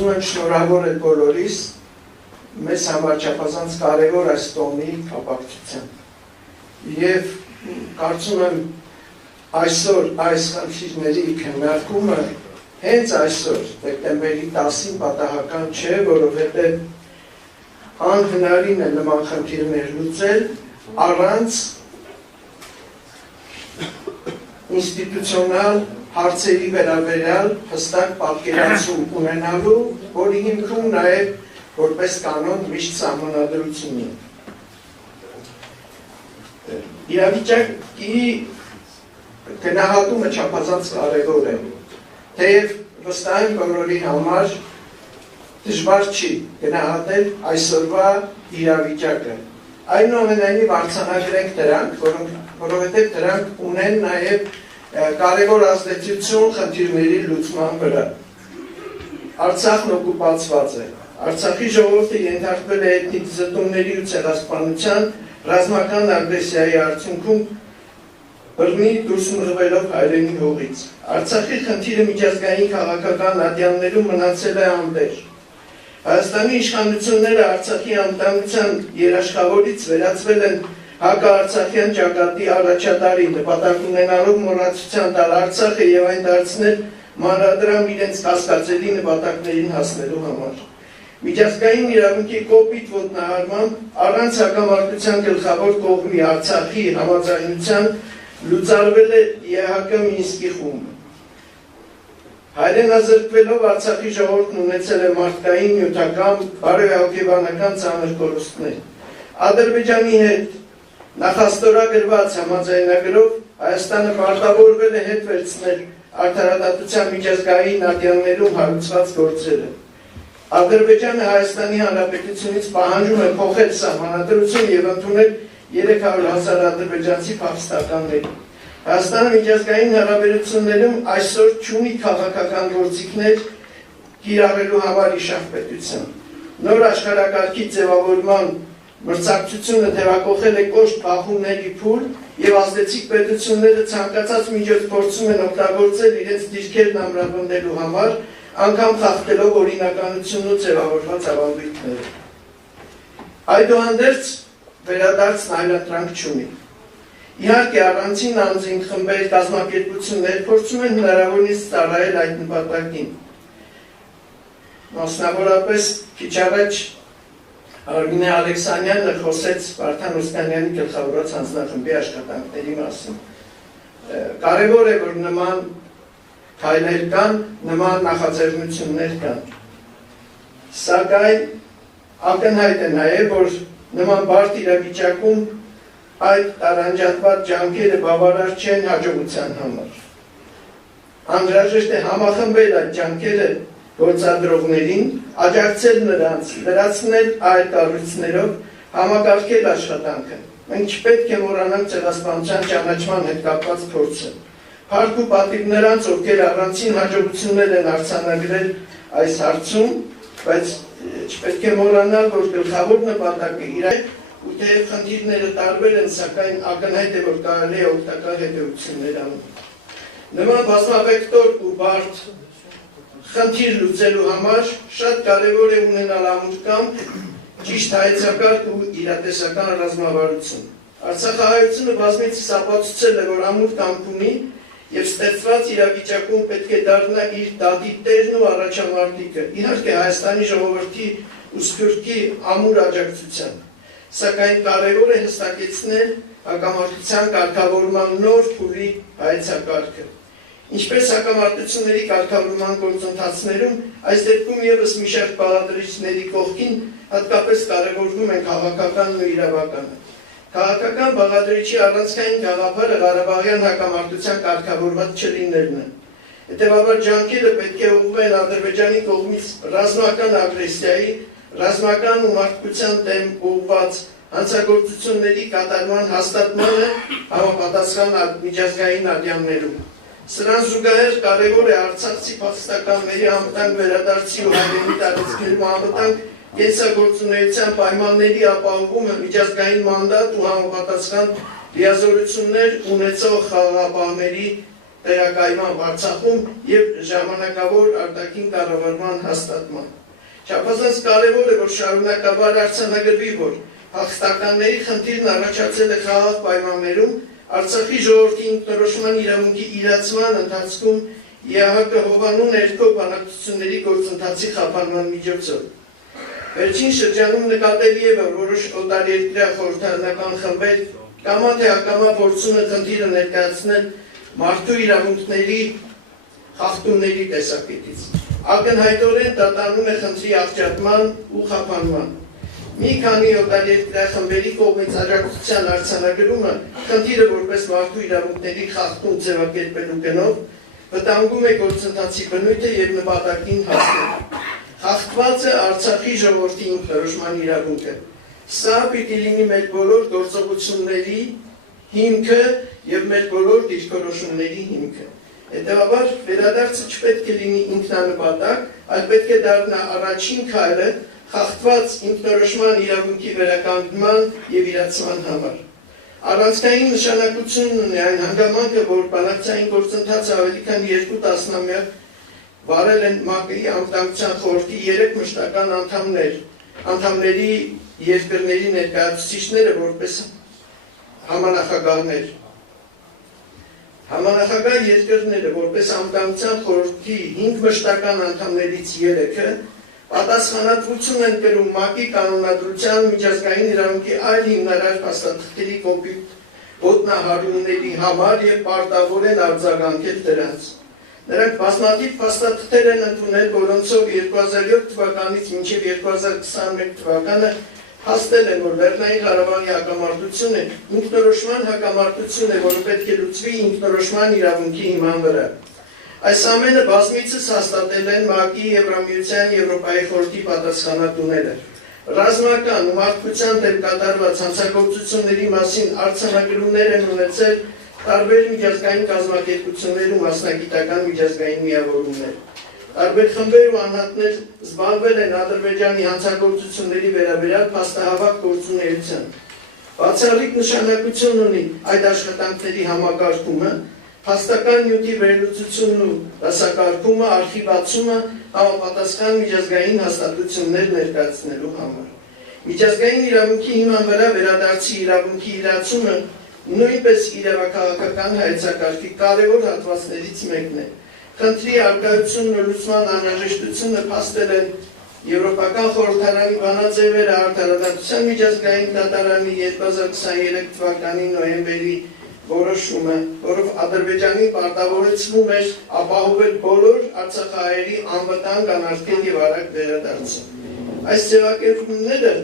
ուզում եմ շնորհավորել բոլորիս մեզ համար չափազանց կարևոր այս տոնի կապակցությամբ։ Եվ կարծում եմ այսօր այս խնդիրների քննարկումը հենց այսօր դեկտեմբերի 10-ին պատահական չէ, որովհետև անհնարին է նման խնդիրներ լուծել առանց ինստիտուցիոնալ հարցերի վերաբերյալ հստակ պատկերացում ունենալու, որի հիմքում նաև որպես կանոն միշտ սահմանադրություն է։ Իրավիճակի գնահատումը չափազանց կարևոր է, թեև վստահ եմ բոլորի համար դժվար չի գնահատել այսօրվա իրավիճակը։ Այնուամենայնիվ արձանագրենք դրանք, որովհետև դրանք ունեն նաև կարևոր ազդեցություն խնդիրների լուծման վրա։ Արցախն օկուպացված է։ Արցախի ժողովուրդը ենթարկվել է էթնիկ զտումների ու ցեղասպանության ռազմական ագրեսիայի արդյունքում բռնի դուրս մղվելով հայրենի հողից։ Արցախի խնդիրը միջազգային քաղաքական ատյաններում մնացել է անտեր։ Հայաստանի իշխանությունները Արցախի անվտանգության երաշխավորից վերածվել են հակաարցախյան ճակատի առաջատարի, նպատակ ունենալով մոռացության տալ Արցախը եւ այն դարձնել մանրադրամ իրենց կասկածելի նպատակներին հասնելու համար։ Միջազգային իրավունքի կոպիտ ոտնահարմամբ առանց հակամարտության գլխավոր կողմի Արցախի համաձայնության լուծարվել է ԵՀԿ Մինսկի խումբը։ Հայրենազրկվելով Արցախի ժողովուրդն ունեցել է մարդկային, նյութական, բարոյահոգեբանական ծանր կորուստներ։ Ադրբեջանի հետ նախաստորագրված համաձայնագրով Հայաստանը պարտավորվել է հետ վերցնել արդարադատության միջազգային ատյաններում հարուցված գործերը։ Ադրբեջանը Հայաստանի Հանրապետությունից պահանջում է փոխել սահմանադրություն եւ ընդունել 300,000 ադրբեջանցի փախստականների։ Հայաստանը միջազգային հարաբերություններում այսօր չունի քաղաքական գործիքներ կիրառելու համար իշխանապետության։ Նոր աշխարհակարգի ձևավորման մրցակցությունը թևակողել է կոշտ բախումների փուլ եւ ազդեցիկ պետությունները ցանկացած միջոց փորձում են օգտագործել իրենց դիրքերն ամրապնդելու համար, անգամ խախտելով օրինականությունն ու ձևավորված ավանդույթները։ Այդուհանդերձ վերադարձն այլընտրանք չունի։ Իհարկե առանցին անձին խմբեր կազմակերպություններ փորձում են հնարավորինս ծառայել այդ նպատակին։ Մասնավորապես քիչ առաջ Արմինե Ալեքսանյանը խոսեց Վարդան Օսկանյանի գլխավորած հանձնախմբի աշխատանքների մասին։ Կարևոր է, որ նման քայլեր կան, նման նախաձեռնություններ կան։ Սակայն ակնհայտ է նաև, որ նման բարդ իրավիճակում այդ տարանջատված ջանքերը բավարար չեն հաջողության համար։ Անհրաժեշտ է համախմբել այդ ջանքերը գործադրողներին, աջակցել նրանց, լրացնել այլ կառույցներով, համակարգել աշխատանքը։ Մենք չպետք է մոռանանք ցեղասպանության ճանաչման հետ կապված փորձը։ Փառք ու պատիվ նրանց, ովքեր առանցին հաջողություններ են արձանագրել այս հարցում, բայց չպետք է մոռանալ, որ գլխավոր նպատակը իրենք ու թեև խնդիրները տարբեր են, սակայն ակնհայտ է, որ կարելի է օգտակար հետևություններ անել։ Նման բազմավեկտոր ու բարդ խնդիր լուծելու համար շատ կարևոր է ունենալ ամուր կամք, ճիշտ հայեցակարգ ու իրատեսական ռազմավարություն։ Արցախահայությունը բազմիցս ապացուցել է, որ ամուր կամք ունի եւ ստեղծված իրավիճակում պետք է դառնա իր դատի տերն ու առաջամարտիկը, իհարկե Հայաստանի ժողովրդի ու սփյուռքի ամուր աջակցությամբ։ Սակայն կարևոր է հստակեցնել հակամարտության կարգավորման նոր փուլի հայեցակարգը։ Ինչպես հակամարտությունների կարգավորման գործընթացներում, այս դեպքում ևս մի շարք բաղադրիչների կողքին հատկապես կարևորվում են քաղաքականն ու իրավականը։ Քաղաքական բաղադրիչի առանցքային գաղափարը Ղարաբաղյան հակամարտության կարգավորված չլինելն է։ Հետևաբար ջանքերը պետք է ուղղվեն Ադրբեջանի կողմից ռազմական ագրեսիայի, ռազմական ու մարդկության դեմ ուղղված հանցագործությունների կատարման հաստատմանը համապատասխան միջազգային ատյաններում։ Սրան զուգահեռ կարևոր է արցախցի փախստականների անվտանգ վերադարձի ու հայրենի տարածքներում անվտանգ կենսագործունեության պայմանների ապահովումը, միջազգային մանդատ ու համապատասխան լիազորություններ ունեցող խաղաղապահների տեղակայման Արցախում եւ ժամանակավոր արտաքին կառավարման հաստատման։ Չափազանց կարևոր է, որ շարունակաբար արձանագրվի, որ հաղթականների խնդիրն առաջացել է խաղաղ պայմաններում Արցախի ժողովրդի ինքնորոշման իրավունքի իրացման ընթացքում ԵԱՀԿ հովանու ներքո բանակցությունների գործընթացի խափանման միջոցով։ Վերջին շրջանում նկատելի է, որ որոշ օտարերկրյա խորհրդարանական խմբեր կամա թե ակամա փորձում են խնդիրը ներկայացնել մարդու իրավունքների խախտումների տեսակետից։ Ակնհայտորեն դա տանում է խնդրի աղճատման ու խափանման։ Մի քանի օտարերկրյա խմբերի կողմից աջակցության արձանագրումը խնդիրը որպես մարդու իրավունքների խախտում ձևակերպելու գնով վտանգում է գործընթացի բնույթը եւ նպատակին հասնելը։ Խախտված է Արցախի ժողովրդի ինքնորոշման իրավունքը։ Սա պիտի լինի մեր բոլոր գործողությունների հիմքը եւ մեր բոլոր դիրքորոշումների հիմքը։ Հետևաբար վերադարձը չպետք է լինի ինքնանպատակ, այլ պետք է դառնա առաջին քայլը խախտված ինքնորոշման իրավունքի վերականգնման եւ իրացման համար։ Առանցքային նշանակություն ունի այն հանգամանքը, որ բանակցային գործընթացը ավելի քան 2 տասնամյակ վարել են ՄԱԿ-ի անվտանգության խորհրդի 3 մշտական անդամների երկրների ներկայացուցիչները որպես համանախագահներ։ Համանախագահ երկրները որպես անվտանգության խորհրդի 5 մշտական անդամներից 3-ը պատասխանատվություն են կրում ՄԱԿ-ի կանոնադրության միջազգային իրավունքի այլ հիմնարար փաստաթղթերի կոպիտ ոտնահարումների համար եւ պարտավոր են արձագանքել դրանց։ Նրանք բազմաթիվ փաստաթղթեր են ընդունել, որոնցով 2007 թվականից մինչև 2021 թվականը հաստել են, որ Լեռնային Ղարաբաղի հակամարտությունը ինքնորոշման հակամարտություն է, որը պետք է լուծվի ինքնորոշման իրավունքի հիման վրա։ Այս ամենը բազմիցս հաստատել են ՄԱԿ-ի, Եվրամիության, Եվրոպայի խորհրդի պատասխանատուները։ Ռազմական ու մարդկության դեմ կատարված հանցագործությունների մասին արձանագրումներ են ունեցել տարբեր միջազգային կազմակերպություններ ու մասնագիտական միջազգային միավորումներ։ Տարբեր խմբեր ու անհատներ զբաղվել են Ադրբեջանի հանցագործությունների վերաբերյալ փաստահավաք գործունեությամբ։ Բացառիկ նշանակություն ունի այդ աշխատանքների համակարգումը, փաստական նյութի վերլուծությունն ու դասակարգումը, արխիվացումը համապատասխան միջազգային հաստատություններ ներկայացնելու համար։ Միջազգային իրավունքի հիման վրա վերադարձի իրավունքի իրացումը նույնպես իրավաքաղաքական հայեցակարգի կարևոր հատվածներից մեկն է։ Խնդրի արկայությունն ու լուծման անհրաժեշտությունը փաստել են Եվրոպական խորհրդարանի բանաձևերը, Արդարադատության միջազգային դատարանի 2023 թվականի նոյեմբերի որոշումը, որով Ադրբեջանին պարտավորեցվում էր ապահովել բոլոր արցախահայերի անվտանգ, անարգել եւ արագ վերադարձը։ Այս ձևակերպումները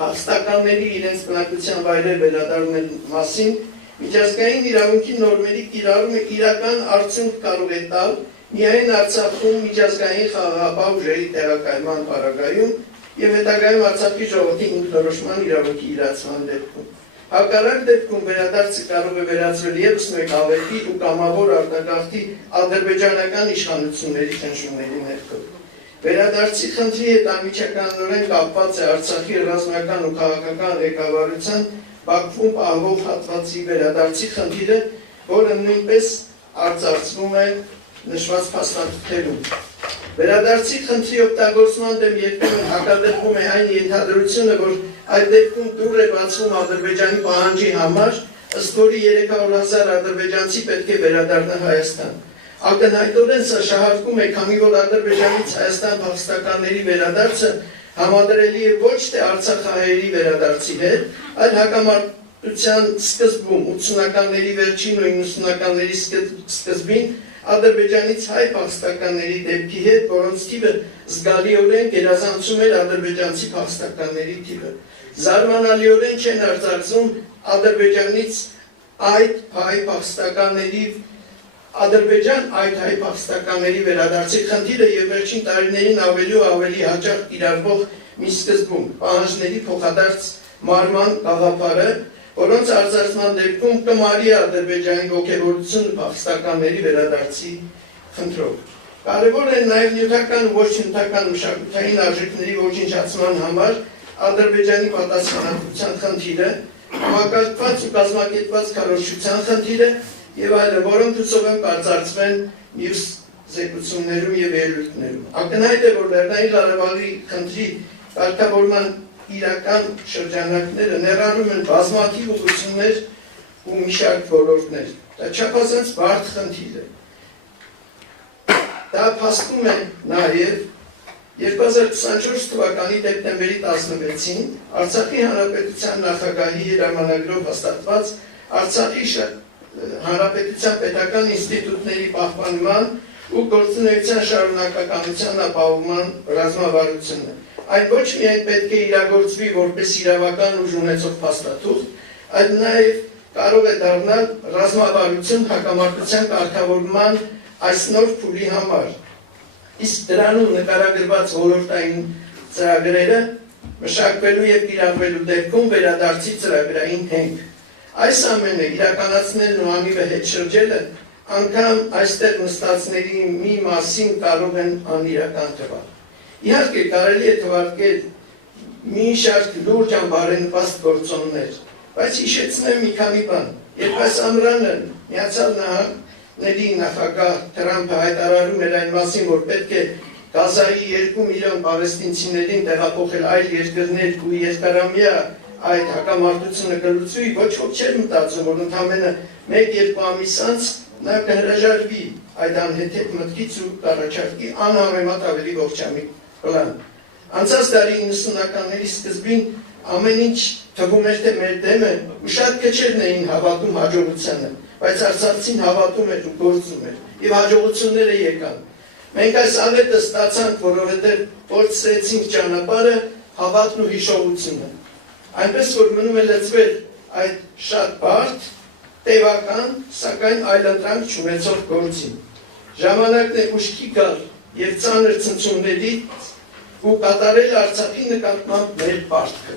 հաստականների իրենց բնակության վայրեր վերադառնելու մասին միջազգային իրավունքի նորմերի կիրառումը իրական արդյունք կարող է տալ միայն Արցախում միջազգային խաղաղապահ ուժերի տեղակայման պարագայում եւ հետագայում Արցախի ժողովրդի ինքնորոշման իրավունքի իրացման դեպքում։ Հակառակ դեպքում վերադարձը կարող է վերածվել ևս մեկ ավերտի ու կամավոր արտագաղթի ադրբեջանական իշխանությունների ճնշումների ներքո։ Վերադարձի խնդրի հետ անմիջականորեն կապված է Արցախի ռազմական ու քաղաքական ղեկավարության Բաքվում պահվող հատվածի վերադարձի խնդիրը, որը նույնպես արծարծվում է նշված փաստաթղթերում։ Վերադարձի խնդրի օգտագործման դեմ երբեմն հակադրվում է այն ենթադրությունը, որ այդ դեպքում դուռ է բացվում Ադրբեջանի պահանջի համար, ըստ որի 300,000 ադրբեջանցի պետք է վերադառնա Հայաստան։ Ակնհայտորեն սա շահարկում է, քանի որ Ադրբեջանից Հայաստան փախստականների վերադարձը համադրելի է ոչ թե արցախահայերի վերադարձի հետ, այլ հակամարտության սկզբում 80-ականների վերջին ու 90-ականների սկզբին Ադրբեջանից հայ փախստականների դեպքի հետ, որոնց թիվը զգալիորեն գերազանցում էր ադրբեջանցի փախստականների թիվը։ Զարմանալիորեն չեն արձակվում Ադրբեջանից այդ հայ փախստականների վերադարձի խնդիրը եւ վերջին տարիներին ավելի ու ավելի հաճախ կիրառվող մի սկզբում պահանջների փոխադարձ մարման գաղափարը, որոնց արձակման դեպքում կմարի Ադրբեջանի ողջավորությունը փախստականների վերադարձի խնդրով։ Կարևոր է նաև նյութական ու ոչ նյութական մշակութային արժեքների ոչնչացման համար Ադրբեջանի պատասխանատվության խնդիրը, համակարգված ու կազմակերպված քարոզչության խնդիրը եւ այլն, որոնք ցույց են բարձրացվեն մյուս զեկուցումներում եւ ելույթներում։ Ակնհայտ է, որ Լեռնային Ղարաբաղի խնդրի կարգավորման իրական շրջանակները ներառում են բազմաթիվ ուղղություններ ու մի շարք ոլորտներ։ Դա չափազանց բարդ խնդիր է։ Դա փաստում է նաև 2024 թվականի դեկտեմբերի 16-ին Արցախի Հանրապետության նախագահի հրամանագրով հաստատված Արցախի Հանրապետության պետական ինստիտուտների պահպանման ու գործունեության շարունակականության ապահովման ռազմավարությունը։ Այն ոչ միայն պետք է իրագործվի որպես իրավական ուժ ունեցող փաստաթուղթ, այլ նաև կարող է դառնալ ռազմավարություն հակամարտության կարգավորման այս նոր փուլի համար։ Իսկ դրանում նկարագրված ոլորտային ծրագրերը մշակվելու եւ կիրառվելու դեպքում վերադարձի ծրագրային հենք։ Այս ամենը իրականացնելն ու անիվը հետ շրջելը անգամ այստեղ նստածների մի մասին կարող են անիրական թվալ։ Իհարկե կարելի է թվարկել մի շարք լուրջ անբարենպաստ գործոններ, բայց հիշեցնեմ մի քանի բան։ Երբ այս ամռանը Միացյալ Նահանգների նախագահ Թրամփը հայտարարում էր այն մասին, որ պետք է Գազայի 2 միլիոն պալեստինցիներին տեղափոխել այլ երկրներ ու երկարամյա այդ հակամարտությունը կլուծվի, ոչ ոք չէր մտածում, որ ընդամենը 1-2 ամիս անց նա կհրաժարվի այդ անհեթեթ մտքից ու կառաջարկի անհամեմատ ավելի ողջամիտ պլան։ Անցած դարի 90-ականների սկզբին ամեն ինչ թվում էր, թե մեր դեմը ու շատ քչերն էին հավատում հաջողությանը, բայց արցախցին հավատում էր ու գործում էր, եւ հաջողությունները եկան։ Մենք այս աղետը ստացանք, որովհետև կորցրեցինք ճանապարհը, հավատն ու հիշողությունը։ Այնպես որ մնում է լծվել այդ շատ բարդ, տևական, սակայն այլընտրանք չունեցող գործին։ Ժամանակն է ուշքի գալ եւ ծանր ցնցումներից ու կատարել Արցախի նկատմամբ մեր պարտքը։